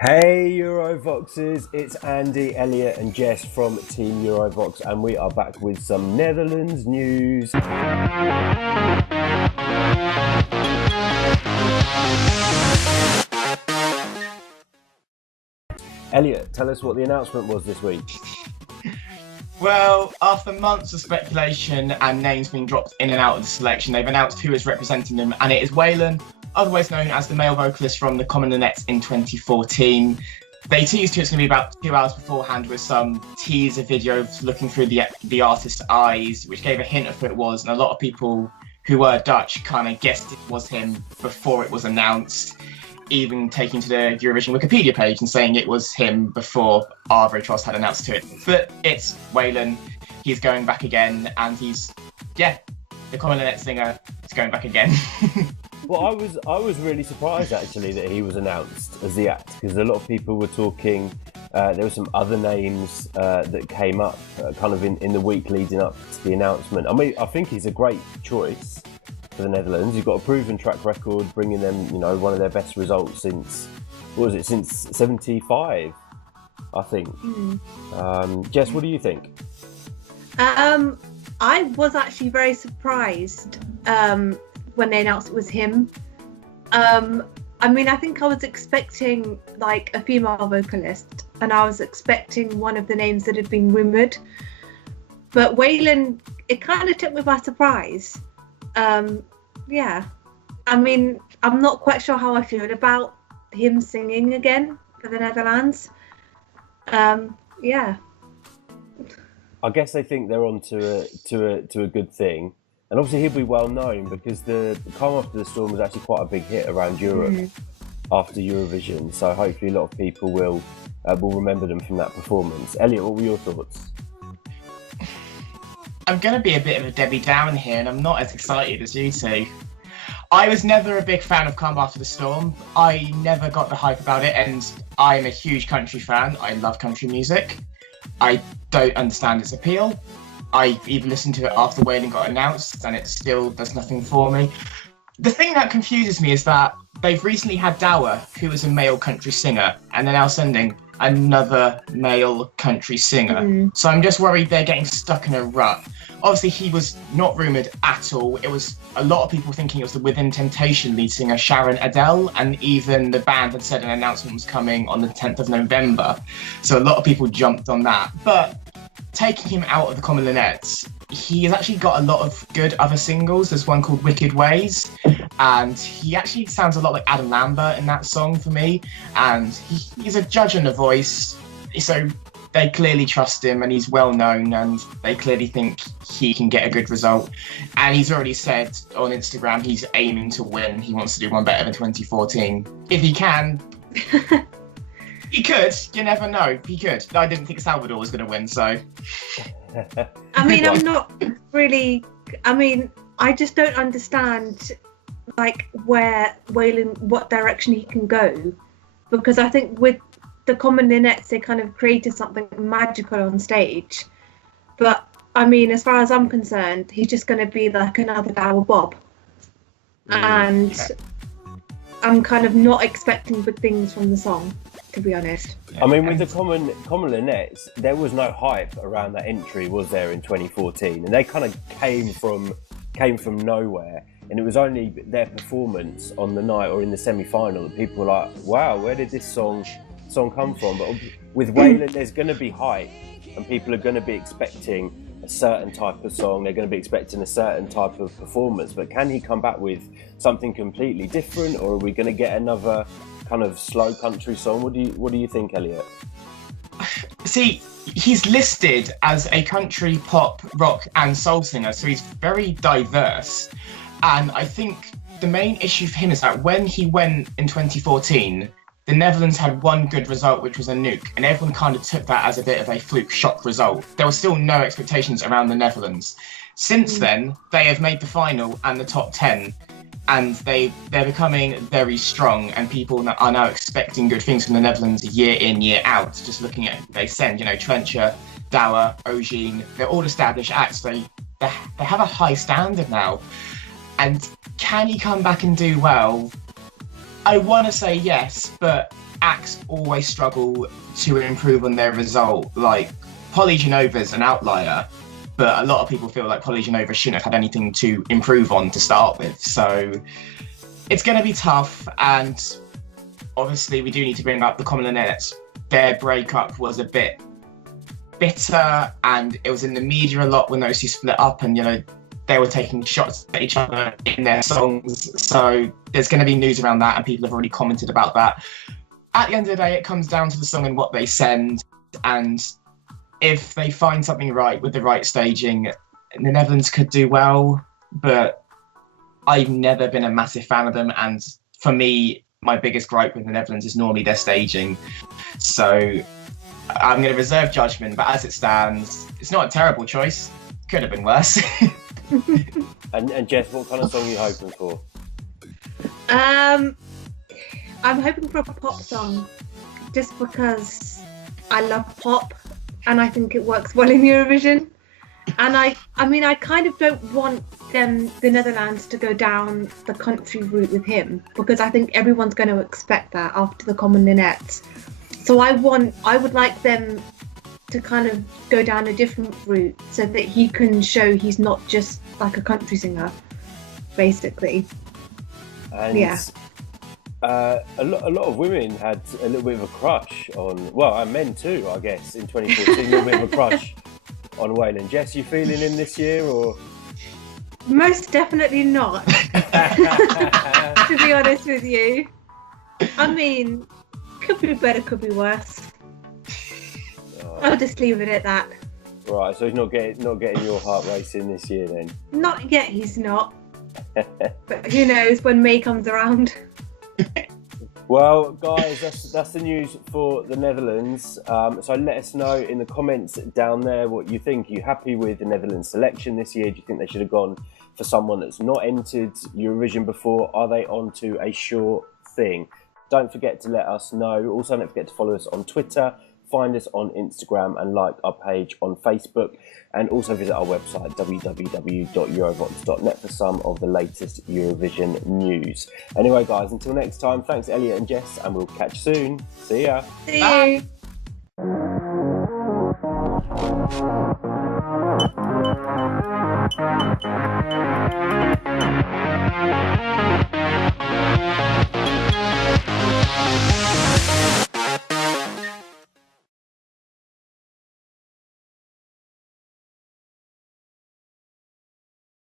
Hey Eurovoxers, it's Andy, Elliot and Jess from Team Eurovoxx and we are back with some Netherlands news. Elliot, tell us what the announcement was this week. Well, after months of speculation and names being dropped in and out of the selection, they've announced who is representing them, and it is Waylon, otherwise known as the male vocalist from the Common Linnets in 2014. They teased who it's going to be about 2 hours beforehand with some teaser videos looking through the artist's eyes, which gave a hint of who it was, and a lot of people who were Dutch kind of guessed it was him before it was announced, even taking to the Eurovision Wikipedia page and saying it was him before Arvo Trost had announced to it. But it's Waylon. He's going back again, and the Common Linnets singer is going back again. Well, I was really surprised actually that he was announced as the act, because a lot of people were talking. There were some other names that came up kind of in the week leading up to the announcement. I mean, I think he's a great choice for the Netherlands. You've got a proven track record, bringing them, one of their best results since, since 75, I think. Jess, what do you think? I was actually very surprised when they announced it was him. I think I was expecting like a female vocalist, and I was expecting one of the names that had been rumoured. But Waylon, it kind of took me by surprise. I'm not quite sure how I feel about him singing again for the Netherlands. I guess they think they're on to a good thing, and obviously he'll be well known because the Calm After the Storm was actually quite a big hit around Europe after Eurovision. So hopefully a lot of people will remember them from that performance. Elliot, what were your thoughts? I'm going to be a bit of a Debbie Downer here, and I'm not as excited as you two. I was never a big fan of Calm After the Storm. I never got the hype about it, and I'm a huge country fan. I love country music. I don't understand its appeal. I even listened to it after Waylon got announced, and it still does nothing for me. The thing that confuses me is that they've recently had Douwe, who is a male country singer, and they're now sending another male country singer. So I'm just worried they're getting stuck in a rut. Obviously, he was not rumoured at all. It was a lot of people thinking it was the Within Temptation lead singer Sharon Adele, and even the band had said an announcement was coming on the 10th of November. So a lot of people jumped on that. But taking him out of the Common Linnets, he has actually got a lot of good other singles. There's one called Wicked Ways, and he actually sounds a lot like Adam Lambert in that song for me. And he's a judge on the voice, so they clearly trust him, and he's well known, and they clearly think he can get a good result. And he's already said on Instagram he's aiming to win. He wants to do one better than 2014. If he can, he could. You never know. He could. I didn't think Salvador was going to win, so. I'm not really. I just don't understand, like, where Waylon, what direction he can go, because I think with the Common Linnets, they kind of created something magical on stage. But as far as I'm concerned, he's just going to be like another Douwe Bob. And I'm kind of not expecting big things from the song, to be honest. With the Common Linnets, there was no hype around that entry, was there, in 2014? And they kind of came from nowhere. And it was only their performance on the night or in the semi-final that people were like, wow, where did this song come from? But with Waylon, there's going to be hype, and people are going to be expecting a certain type of song. They're going to be expecting a certain type of performance. But can he come back with something completely different, or are we going to get another kind of slow country song? What do you think, Elliot? See, he's listed as a country, pop, rock and soul singer, so he's very diverse. And I think the main issue for him is that when he went in 2014, the Netherlands had one good result, which was a nuke, and everyone kind of took that as a bit of a fluke shock result. There were still no expectations around the Netherlands. Since then, they have made the final and the top 10, and they're becoming very strong, and people are now expecting good things from the Netherlands year in, year out. Just looking at who they send, Trencher, Douwe, Ogine, they're all established acts. They have a high standard now. And can he come back and do well? I want to say yes, but acts always struggle to improve on their result. Like, Polly Genova's an outlier, but a lot of people feel like Polly Genova shouldn't have had anything to improve on to start with. So it's going to be tough, and obviously we do need to bring up the Common Linnets. Their breakup was a bit bitter, and it was in the media a lot when those two split up, and they were taking shots at each other in their songs. So there's going to be news around that, and people have already commented about that. At the end of the day, it comes down to the song and what they send, and if they find something right with the right staging, the Netherlands could do well, but I've never been a massive fan of them, and for me, my biggest gripe with the Netherlands is normally their staging. So I'm going to reserve judgment, but as it stands, it's not a terrible choice. Could have been worse. And Jess, what kind of song are you hoping for? I'm hoping for a pop song, just because I love pop and I think it works well in Eurovision. And I kind of don't want the Netherlands to go down the country route with him, because I think everyone's going to expect that after the Common Linnets. So I would like them to kind of go down a different route so that he can show he's not just like a country singer, basically. And yeah. A lot of women had a little bit of a crush on, well, and men too, I guess, in 2014, a little bit of a crush on Waylon. Jess, you feeling him this year, or? Most definitely not, to be honest with you. I mean, could be better, could be worse. I'll just leave it at that. Right, so he's not getting your heart racing this year then? Not yet, he's not. But who knows when May comes around. Well, guys, that's the news for the Netherlands. So let us know in the comments down there what you think. Are you happy with the Netherlands selection this year? Do you think they should have gone for someone that's not entered Eurovision before? Are they on to a sure thing? Don't forget to let us know. Also, don't forget to follow us on Twitter, find us on Instagram, and like our page on Facebook. And also visit our website, www.eurovoxx.net, for some of the latest Eurovision news. Anyway, guys, until next time, thanks Elliot and Jess, and we'll catch you soon. See ya. See you.